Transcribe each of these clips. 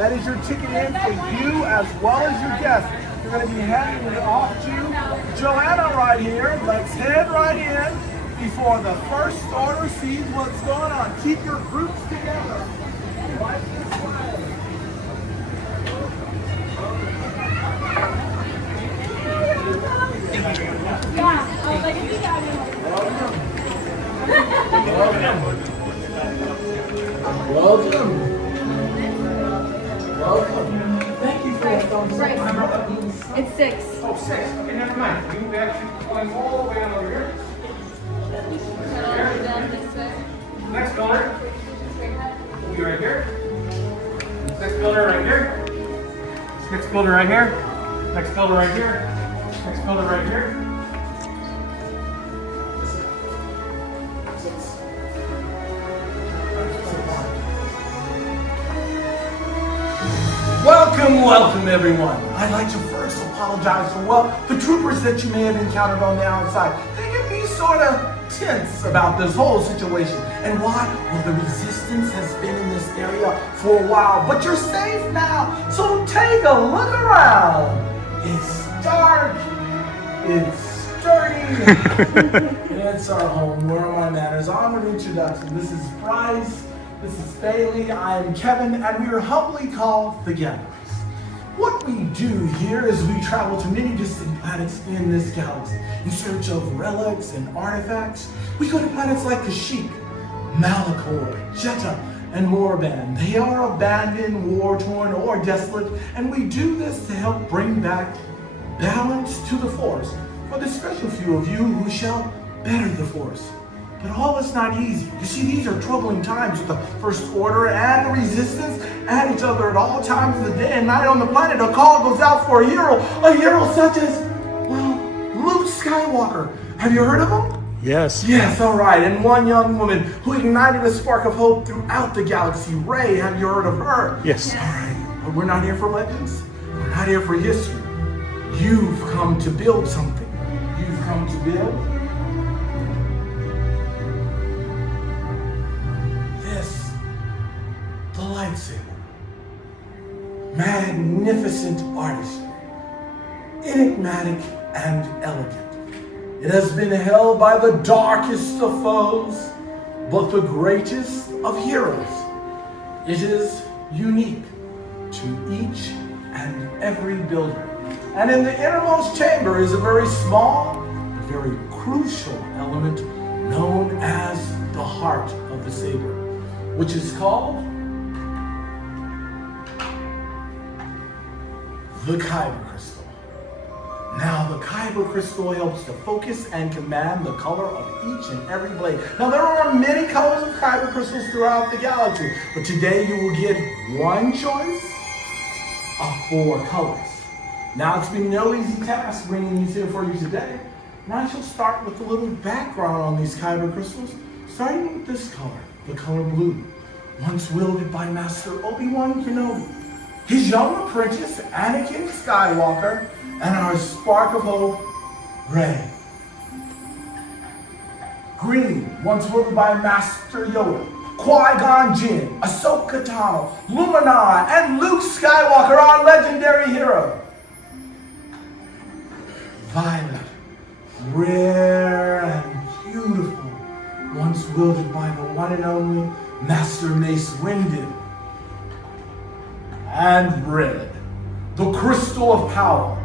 That is your ticket in for you as well as your guests. You're going to be handing it off to Joanna right here. Let's head right in before the first starter sees what's going on. Keep your groups together. Right this way. Welcome. Thank you for that thumbs up. Right. It's 6. Oh, 6. Okay, never mind. You actually going all the way on over here. Next builder. Will be right here. Next builder right here. Next builder right here. Next builder right here. Next builder right here. Welcome everyone. I'd like to first apologize for, the troopers that you may have encountered on the outside. They can be sort of tense about this whole situation. And why? Well, the resistance has been in this area for a while, but you're safe now. So take a look around. It's dark. It's sturdy. It's our home. Where are my manners? Honored introduction. This is Bryce. This is Bailey. I am Kevin, and we are humbly called the Gatherers. What we do here is we travel to many distant planets in this galaxy in search of relics and artifacts. We go to planets like Kashyyyk, Malachor, Jedha, and Morban. They are abandoned, war-torn, or desolate, and we do this to help bring back balance to the Force for the special few of you who shall better the Force. But all is not easy. You see, these are troubling times with the First Order and the Resistance at each other at all times of the day and night on the planet. A call goes out for a hero such as, well, Luke Skywalker. Have you heard of him? Yes. Yes, all right. And one young woman who ignited a spark of hope throughout the galaxy, Rey. Have you heard of her? Yes. All right. But we're not here for legends. We're not here for history. You've come to build something. You've come to build the lightsaber. Magnificent artistry. Enigmatic and elegant. It has been held by the darkest of foes, but the greatest of heroes. It is unique to each and every builder. And in the innermost chamber is a very small, very crucial element known as the heart of the saber, which is called the kyber crystal. Now, the kyber crystal helps to focus and command the color of each and every blade. Now, there are many colors of kyber crystals throughout the galaxy, but today you will get one choice of 4 colors. Now, it's been no easy task bringing these here for you today. Now, I shall start with a little background on these kyber crystals, starting with this color, the color blue, once wielded by Master Obi-Wan Kenobi, his young apprentice, Anakin Skywalker, and our spark of hope, Rey. Green, once wielded by Master Yoda, Qui-Gon Jinn, Ahsoka Tano, Luminar, and Luke Skywalker, our legendary hero. Violet, rare and beautiful, once wielded by the one and only Master Mace Windu. And red, the crystal of power,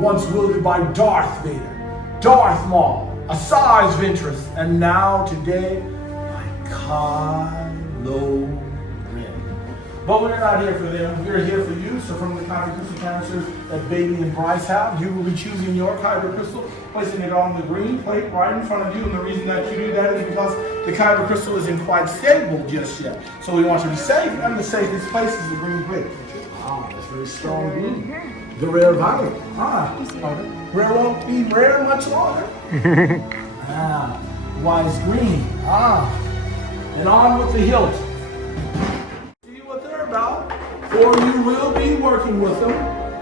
once wielded by Darth Vader, Darth Maul, Asajj Ventress, and now today by Kylo Ren. But we're not here for them, we're here for you. So from the kyber crystal canisters that Bailey and Bryce have, you will be choosing your kyber crystal, placing it on the green plate right in front of you. And the reason that you do that is because the kyber crystal isn't quite stable just yet. So we want you to be safe, and the safest place is the green plate. Ah, that's very strong blue. The rare violet. Rare won't be rare much longer. Wise green. And on with the hilt. See what they're about, for you will be working with them.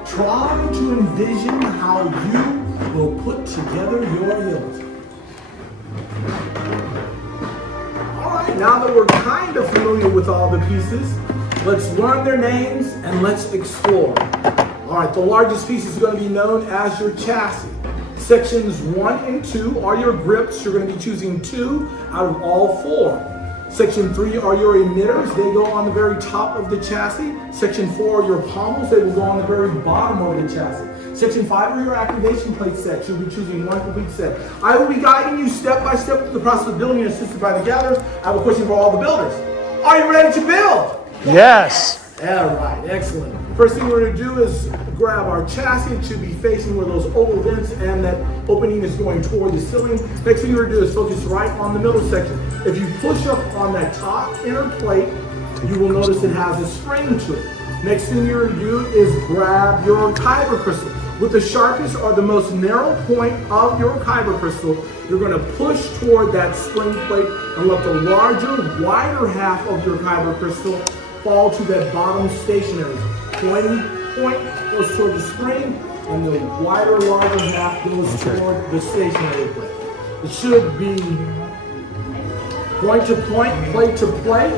Try to envision how you will put together your hilt. All right, now that we're kind of familiar with all the pieces, Let's learn their names and let's explore. All right, the largest piece is going to be known as your chassis. Sections 1 and 2 are your grips. You're going to be choosing 2 out of all 4. Section 3 are your emitters. They go on the very top of the chassis. Section 4 are your pommels. They will go on the very bottom of the chassis. Section 5 are your activation plate sets. You'll be choosing 1 complete set. I will be guiding you step by step through the process of building, assisted by the gatherers. I have a question for all the builders. Are you ready to build? Yes. All right, excellent. First thing we're going to do is grab our chassis. It should be facing where those oval vents and that opening is going toward the ceiling. Next thing you're going to do is focus right on the middle section. If you push up on that top inner plate, you will notice it has a spring to it. Next thing you're going to do is grab your kyber crystal. With the sharpest or the most narrow point of your kyber crystal, you're going to push toward that spring plate and let the larger, wider half of your kyber crystal fall to that bottom stationary. Pointing point goes toward the spring, and the wider, larger half goes toward the stationary plate. It should be point to point, plate to plate,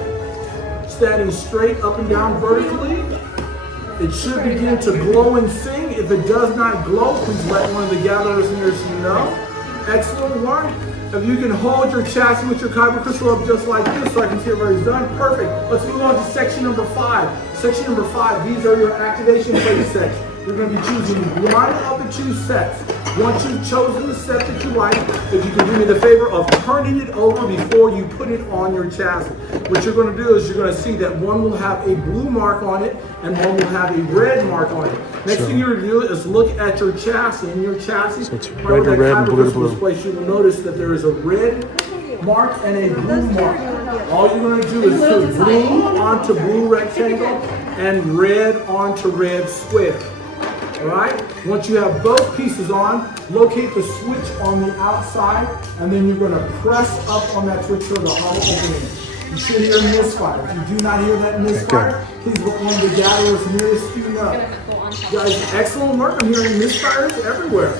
standing straight up and down vertically. It should begin to glow and sing. If it does not glow, please let one of the gatherers near you know. Excellent work. If you can hold your chassis with your kyber crystal up just like this so I can see everybody's done, perfect. Let's move on to section number 5. Section number 5, these are your activation plate sets. You're going to be choosing one of the 2 sets. Once you've chosen the set that you like, if you can do me the favor of turning it over before you put it on your chassis. What you're going to do is you're going to see that one will have a blue mark on it and one will have a red mark on it. Next thing you're going to do is look at your chassis. In your chassis, so it's red to red and blue to blue. Place, you will notice that there is a red mark and a blue mark. All you're going to do is put blue onto blue rectangle and red onto red square. All right? Once you have both pieces on, locate the switch on the outside, and then you're going to press up on that switch for the hollow opening. You should hear misfire. If you do not hear that misfire, please let one of the gatherers nearest you know. Guys, excellent work. I'm hearing misfires everywhere.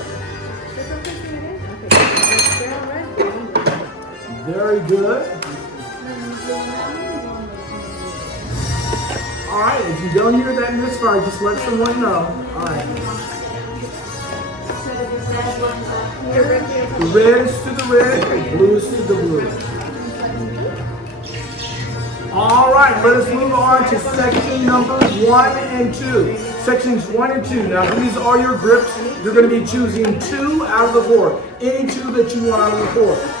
Very good. All right, if you don't hear that misfire, just let someone know. All right. The red is to the red, the blue is to the blue. All right, let us move on to section number 1 and 2. Sections 1 and 2. Now, these are your grips. You're going to be choosing 2 out of the 4. Any 2 that you want out of the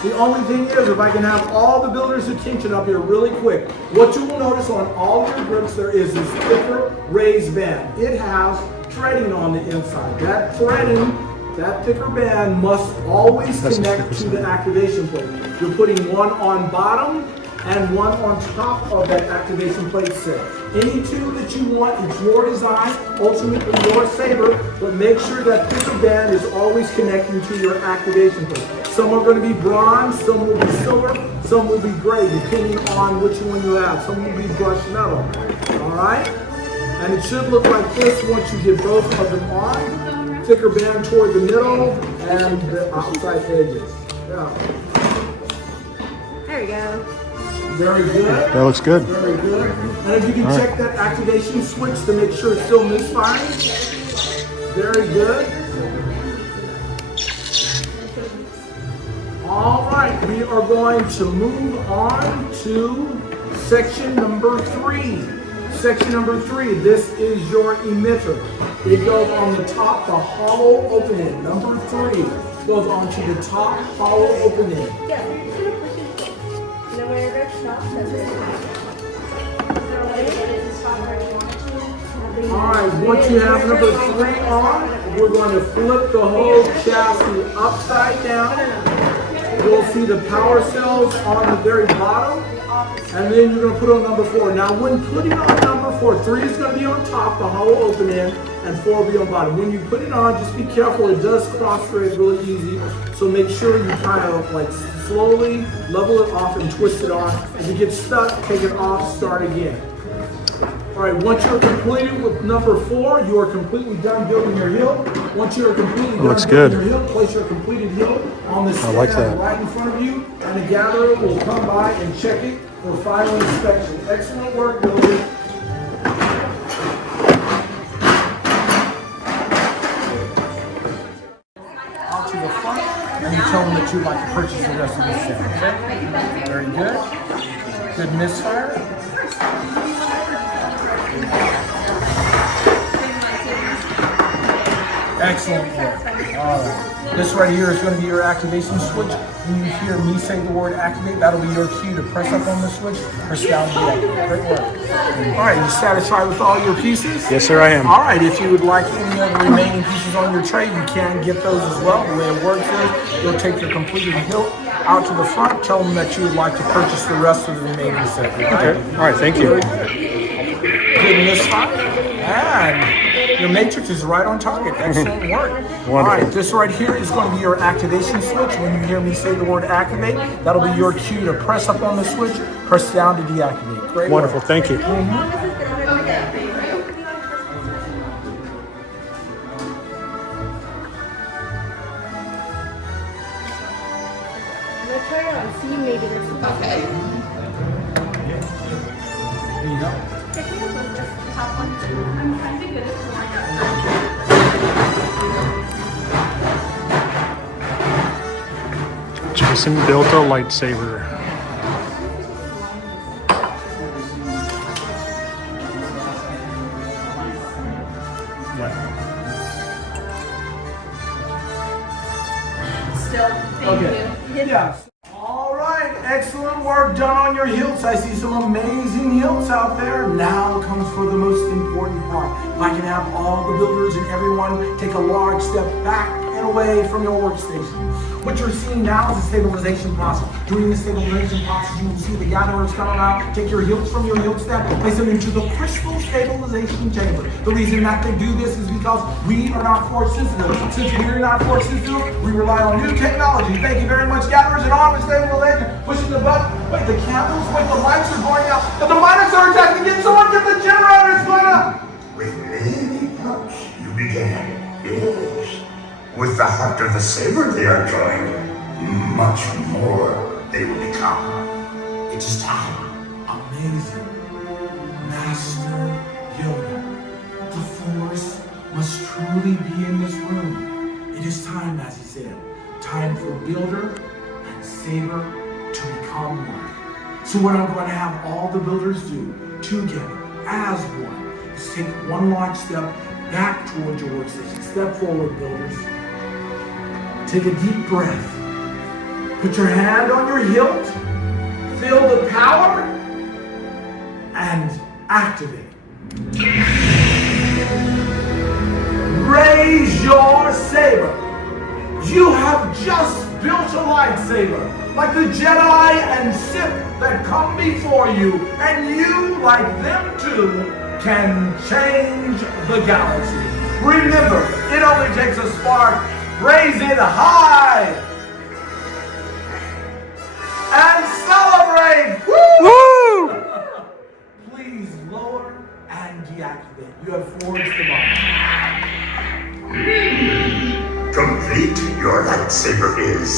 4. The only thing is, if I can have all the builders' attention up here really quick, what you will notice on all your grips, there is this thicker raised band. It has threading on the inside. That threading, that thicker band must always connect to the activation plate. You're putting one on bottom and one on top of that activation plate set. Any 2 that you want, it's your design, ultimately your saber, but make sure that thicker band is always connecting to your activation plate. Some are going to be bronze, some will be silver, some will be gray, depending on which one you have. Some will be brushed metal, all right? And it should look like this once you get both of them on. Thicker band toward the middle and the outside edges. Yeah. There we go. Very good. That looks good. Very good. And if you can check that activation switch to make sure it's still misfiring. Very good. All right, we are going to move on to section number 3. Section number 3, this is your emitter. It goes on the top, the hollow opening. Number 3 goes onto the top hollow opening. Alright, once you have number 3 on, we're going to flip the whole chassis upside down. You'll see the power cells on the very bottom. And then you're going to put on number 4. Now when putting on number 4, 3 is going to be on top, the hollow open end, and 4 will be on bottom. When you put it on, just be careful, it does cross thread really easy. So make sure you kind of like slowly level it off and twist it on. If you get stuck, take it off, start again. All right, once you're completed with number 4, you are completely done building your hilt. Once you're completely done building your hilt, place your completed hilt on the stand right in front of you, and the gatherer will come by and check it for final inspection. Excellent work, builder. tell them that you'd like to purchase the rest of the set. Okay? Very good. Good misfire. Excellent work. All right. This right here is going to be your activation switch. When you hear me say the word activate, that'll be your cue to press up on the switch, press down the activate. Great work. All right, you satisfied with all your pieces? Yes, sir, I am. All right, if you would like any of the remaining pieces on your tray, you can get those as well. The way it works is you'll take your completed hilt out to the front, tell them that you would like to purchase the rest of the remaining set. Okay. All right, thank you. Good misfire. And your matrix is right on target. Excellent work. Wonderful. All right, this right here is going to be your activation switch. When you hear me say the word activate, that'll be your cue to press up on the switch, press down to deactivate. Great Wonderful, work. thank you. Let's try it on. See, maybe there's some. There you go. I'm trying to get it. Jason built a lightsaber. Still, thank you. Yes. All right, excellent work done on your hilts. I see some amazing hilts out there. Now comes for the most important part. If I can have all the builders and everyone take a large step back and away from your workstation. What you're seeing now is the stabilization process. During the stabilization process, you will see the gatherers come around, take your hilts from your hilt stand, place them into the crystal stabilization chamber. The reason that they do this is because we are not force sensitive. Since we're not force sensitive, we rely on new technology. Thank you very much, gatherers, and arm and stabilization. Pushing the button. Wait, the candles, wait, the lights are going out. And the minor surge has to get someone get the generators going up. With many touch you began, yes. With the heart of the saber they are joined, much more they will become. It is time. Amazing. Master Yoda. The Force must truly be in this room. It is time, as he said, time for Builder and Saber to become one. So what I'm going to have all the builders do together as one is take one large step back towards your workstation. Step forward, builders. Take a deep breath. Put your hand on your hilt. Feel the power and activate. Raise your saber. You have just built a lightsaber, like the Jedi and Sith that come before you, and you, like them too, can change the galaxy. Remember, it only takes a spark. Raise it high and celebrate! Woo! Please lower and deactivate. You have forged the bond. Complete your lightsaber is.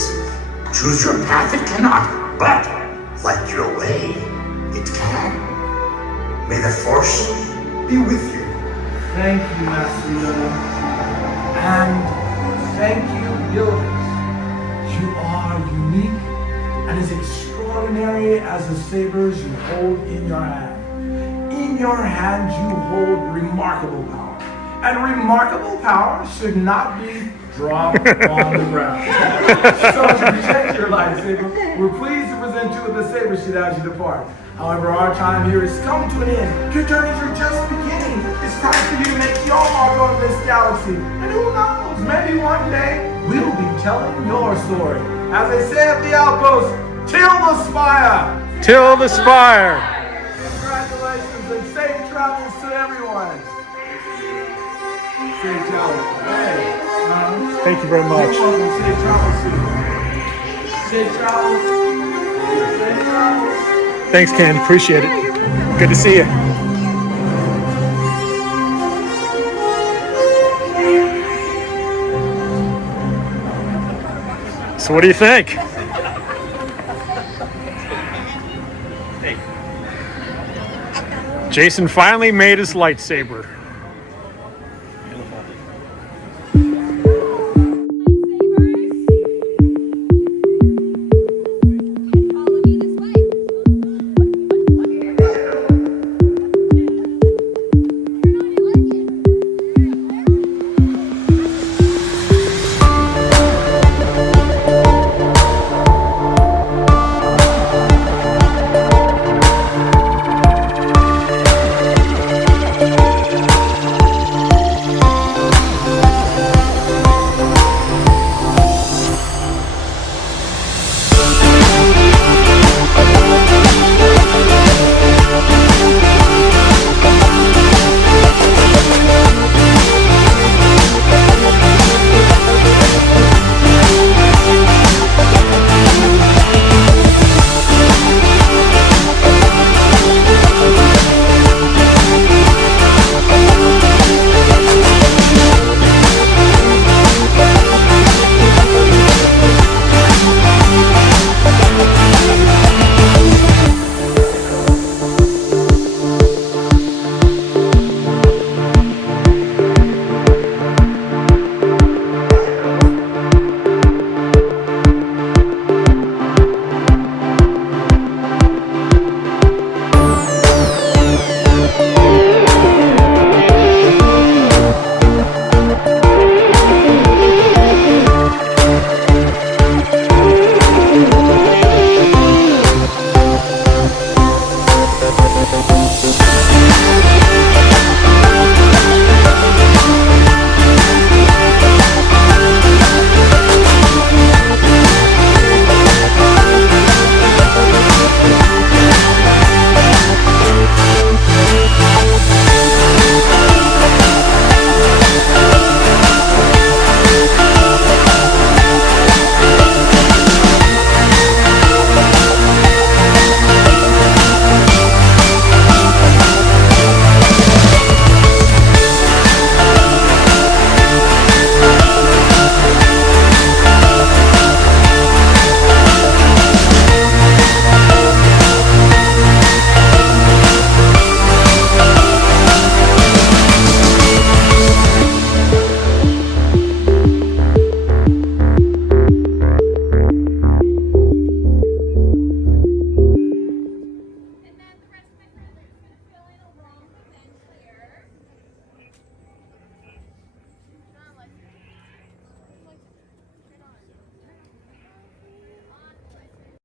Choose your path it cannot, but light your way it can. May the Force be with you. Thank you, Master Yoda. And thank you, Yoda. You are unique and as extraordinary as the sabers you hold in your hand. In your hand, you hold remarkable power. And remarkable power should not be dropped on the ground. So to protect your lightsaber, we're pleased to present you with the saber sheet as you depart. However, our time here has come to an end. Your journeys are just beginning. It's time for you to make your mark on this galaxy. And who knows, maybe one day we'll be telling your story. As they say at the outpost, till the spire! Till the spire! Congratulations and safe travels to everyone. Safe travels. Hey. Thank you very much. You're welcome. Safe travels to you. Safe travels. Safe travels. Thanks, Ken. Appreciate it. Good to see you. So what do you think? Jason finally made his lightsaber.